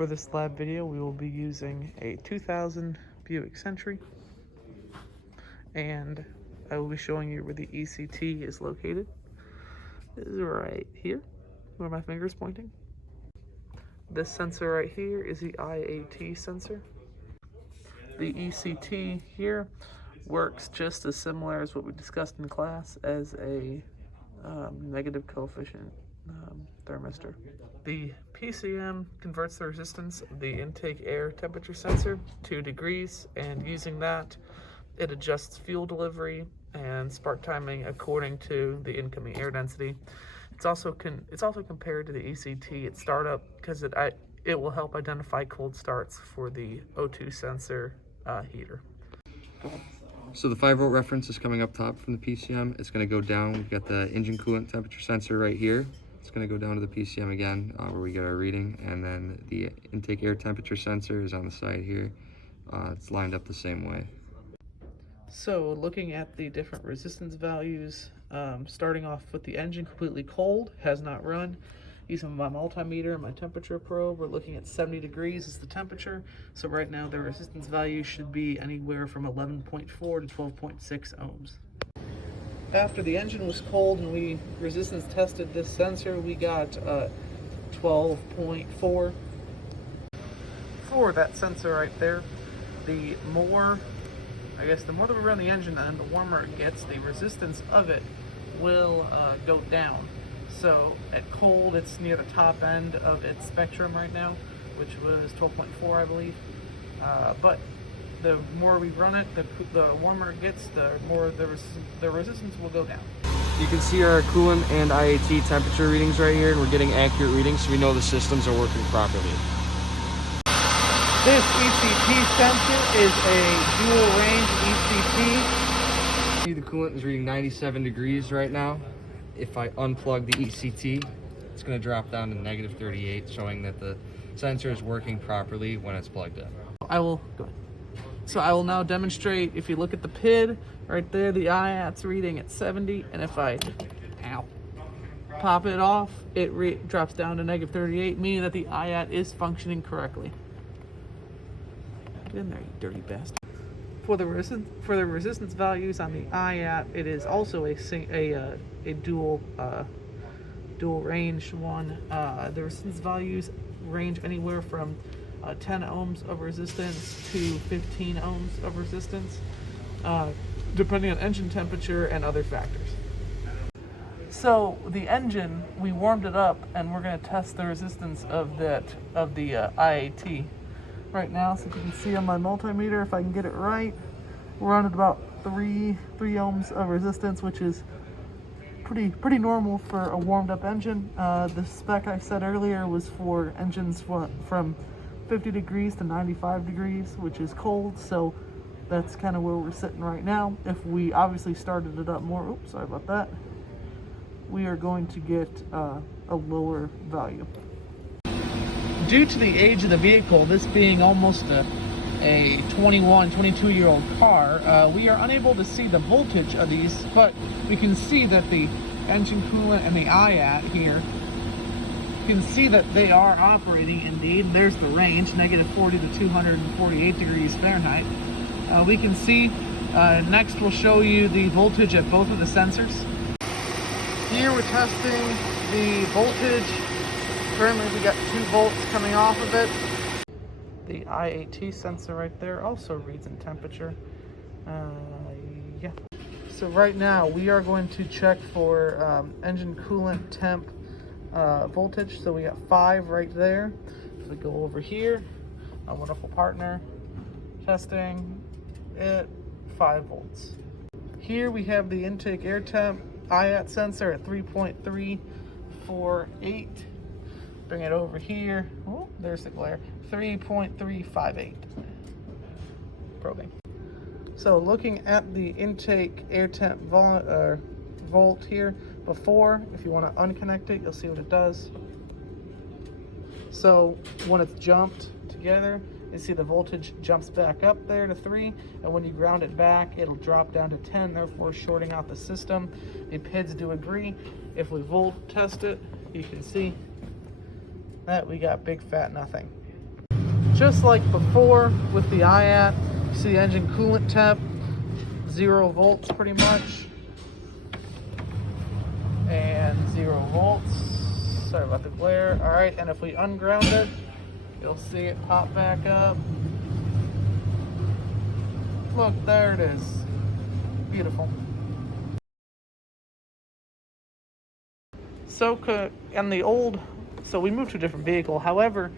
For this lab video, we will be using a 2000 Buick Century, and I will be showing you where the ECT is located. It is right here, where my finger is pointing. This sensor right here is the IAT sensor. The ECT here works just as similar as what we discussed in class as a negative coefficient thermistor. The PCM converts the resistance of the intake air temperature sensor to degrees, and using that, it adjusts fuel delivery and spark timing according to the incoming air density. It's also compared to the ECT at startup because it will help identify cold starts for the O2 sensor heater. So the 5-volt reference is coming up top from the PCM. It's going to go down. We've got the engine coolant temperature sensor right here. It's going to go down to the PCM again where we get our reading, and then the intake air temperature sensor is on the side here. It's lined up the same way. So looking at the different resistance values, starting off with the engine completely cold, has not run. Using my multimeter and my temperature probe, we're looking at 70 degrees is the temperature. So right now the resistance value should be anywhere from 11.4 to 12.6 ohms. After the engine was cold and we resistance tested this sensor, we got 12.4 for that sensor right there. The more that we run the engine and the warmer it gets, the resistance of it will go down. So at cold, it's near the top end of its spectrum right now, which was 12.4, I believe. But the more we run it, the warmer it gets, the more the resistance will go down. You can see our coolant and IAT temperature readings right here, and we're getting accurate readings, so we know the systems are working properly. This ECT sensor is a dual range ECT. See, the coolant is reading 97 degrees right now. If I unplug the ECT, it's going to drop down to negative 38, showing that the sensor is working properly when it's plugged in. Go ahead. So I will now demonstrate. If you look at the PID right there, the IAT's reading at 70, and if I pop it off, it drops down to negative 38, meaning that the IAT is functioning correctly. Get in there, you dirty bastard. For the resistance values on the IAT, it is also a dual range one. The resistance values range anywhere from 10 ohms of resistance to 15 ohms of resistance, depending on engine temperature and other factors. So the engine, we warmed it up, and we're going to test the resistance of the IAT right now. So if you can see on my multimeter, if I can get it right, we're on at about 3 ohms of resistance, which is pretty normal for a warmed up engine. The spec I said earlier was for engines from 50 degrees to 95 degrees, which is cold, so that's kind of where we're sitting right now. If we obviously started it up more, oops, sorry about that, we are going to get a lower value. Due to the age of the vehicle, this being almost a 22-year-old car, we are unable to see the voltage of these, but we can see that the engine coolant and the IAT here, you can see that they are operating indeed. There's the range, negative 40 to 248 degrees Fahrenheit. We can see, next we'll show you the voltage at both of the sensors. Here we're testing the voltage. Currently we got 2 volts coming off of it. The IAT sensor right there also reads in temperature. So right now we are going to check for engine coolant temp voltage. So we got 5 right there. If we go over here, our wonderful partner, testing it, 5 volts. Here we have the intake air temp IAT sensor at 3.348. Bring it over here. Oh, there's the glare. 3.358. Probing. So looking at the intake air temp volt here before, if you want to unconnect it, you'll see what it does. So when it's jumped together, you see the voltage jumps back up there to 3, and when you ground it back, it'll drop down to 10, therefore shorting out the system. The PIDs do agree. If we volt test it, you can see that we got big fat nothing. just like before with the IAT, you see the engine coolant temp, 0 volts pretty much. And 0 volts. Sorry about the glare. All right, and if we unground it, you'll see it pop back up. Look, there it is. Beautiful. So, we moved to a different vehicle. However,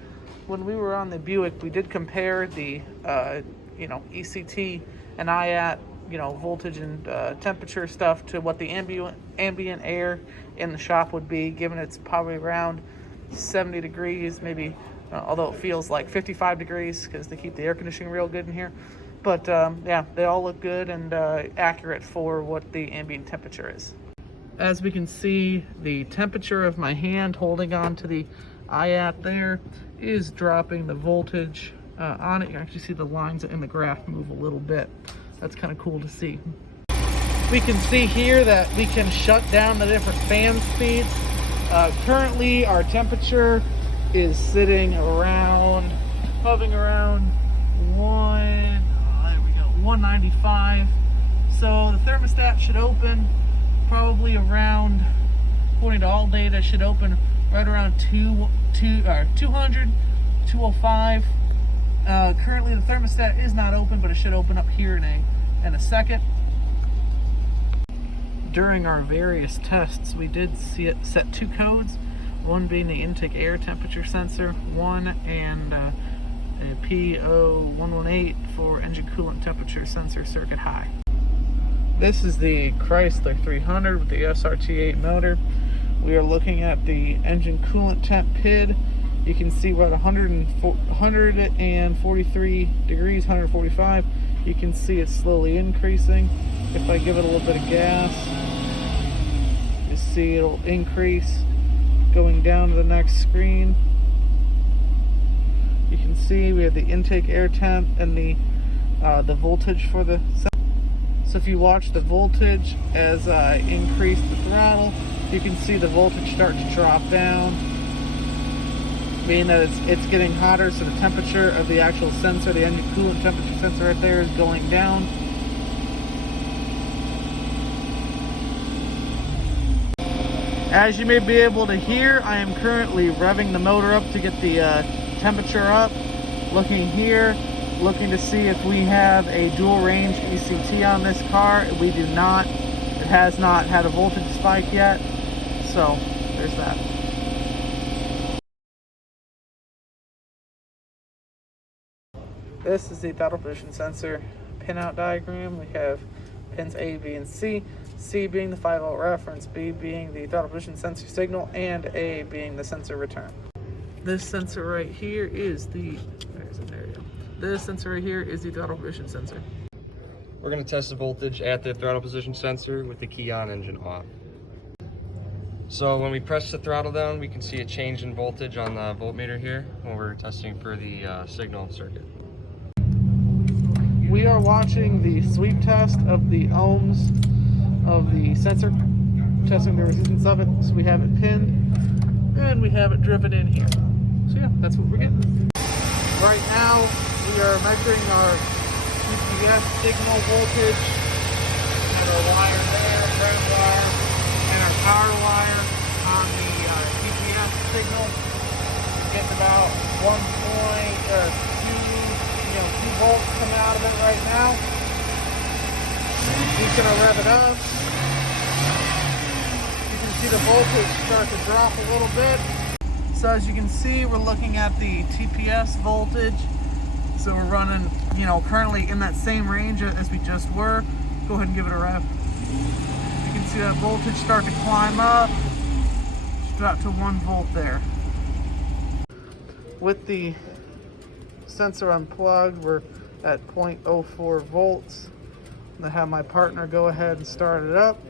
when we were on the Buick, we did compare the, ECT and IAT, voltage and temperature stuff to what the ambient air in the shop would be, given it's probably around 70 degrees, maybe, although it feels like 55 degrees because they keep the air conditioning real good in here. But yeah, they all look good and accurate for what the ambient temperature is. As we can see, the temperature of my hand holding on to the IAT there is dropping the voltage on it. You can actually see the lines in the graph move a little bit. That's kind of cool to see. We can see here that we can shut down the different fan speeds. Currently, our temperature is sitting around, hovering around 195. So the thermostat should open probably around, according to all data, should open right around 200, 205. Currently the thermostat is not open, but it should open up here in a second. During our various tests, we did see it set 2 codes, one being the intake air temperature sensor, and a P0118 for engine coolant temperature sensor circuit high. This is the Chrysler 300 with the SRT8 motor. We are looking at the engine coolant temp PID. You can see we're at 143 degrees, 145. You can see it's slowly increasing. If I give it a little bit of gas, you see it'll increase, going down to the next screen. You can see we have the intake air temp and the voltage for the sensor. So if you watch the voltage as I increase the throttle, you can see the voltage start to drop down, meaning that it's getting hotter, so the temperature of the actual sensor, the engine coolant temperature sensor right there, is going down. As you may be able to hear, I am currently revving the motor up to get the temperature up. Looking here, looking to see if we have a dual range ECT on this car. We do not. It has not had a voltage spike yet. So there's that. This is the throttle position sensor pinout diagram. We have pins A, B, and C. C being the 5-volt reference, B being the throttle position sensor signal, and A being the sensor return. This sensor right here is the, This sensor right here is the throttle position sensor. We're going to test the voltage at the throttle position sensor with the key on, engine off. So when we press the throttle down, we can see a change in voltage on the voltmeter here when we're testing for the signal circuit. We are watching the sweep test of the ohms of the sensor, testing the resistance of it. So we have it pinned and we have it driven in here. So yeah, that's what we're getting. Right now, we are measuring our UPS signal voltage and our wire there, ground wire, and our power wire on the UPS signal. We're getting about 2 volts coming out of it right now. He's gonna rev it up. You can see the voltage start to drop a little bit. So as you can see, we're looking at the TPS voltage. So we're running, currently in that same range as we just were. Go ahead and give it a rev. You can see that voltage start to climb up. Just drop to 1 volt there. With the sensor unplugged, we're at 0.04 volts. I'm gonna have my partner go ahead and start it up.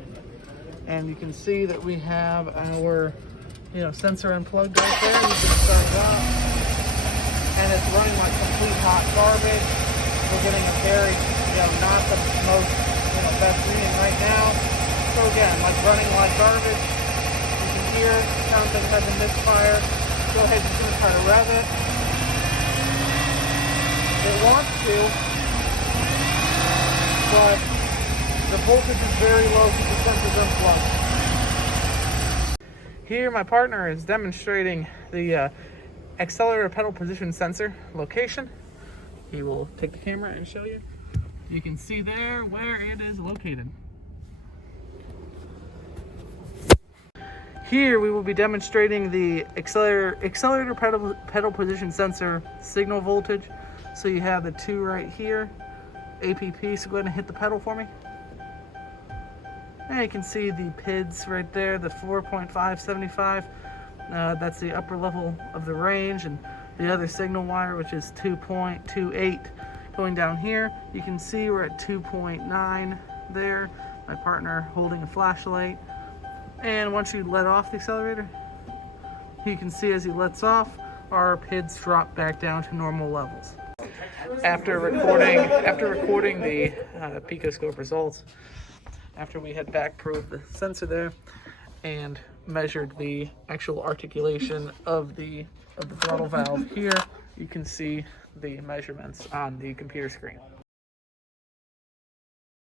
And you can see that we have our sensor unplugged right there. You can start it up. And it's running like complete hot garbage. We're getting a very, not the most, best reading right now. So again, like running like garbage. You can hear something has a misfire. Go ahead and just try to rev it. It wants to, but the voltage is very low because the sensor's unplugged. Here my partner is demonstrating the accelerator pedal position sensor location. He will take the camera and show you. You can see there where it is located. Here we will be demonstrating the accelerator pedal position sensor signal voltage. So you have the two right here, APP, so go ahead and hit the pedal for me. And you can see the PIDs right there, the 4.575. That's the upper level of the range, and the other signal wire, which is 2.28. Going down here, you can see we're at 2.9 there. My partner holding a flashlight. And once you let off the accelerator, you can see as he lets off, our PIDs drop back down to normal levels. After recording the picoscope results, after we had back probed the sensor there and measured the actual articulation of the throttle valve here, you can see the measurements on the computer screen.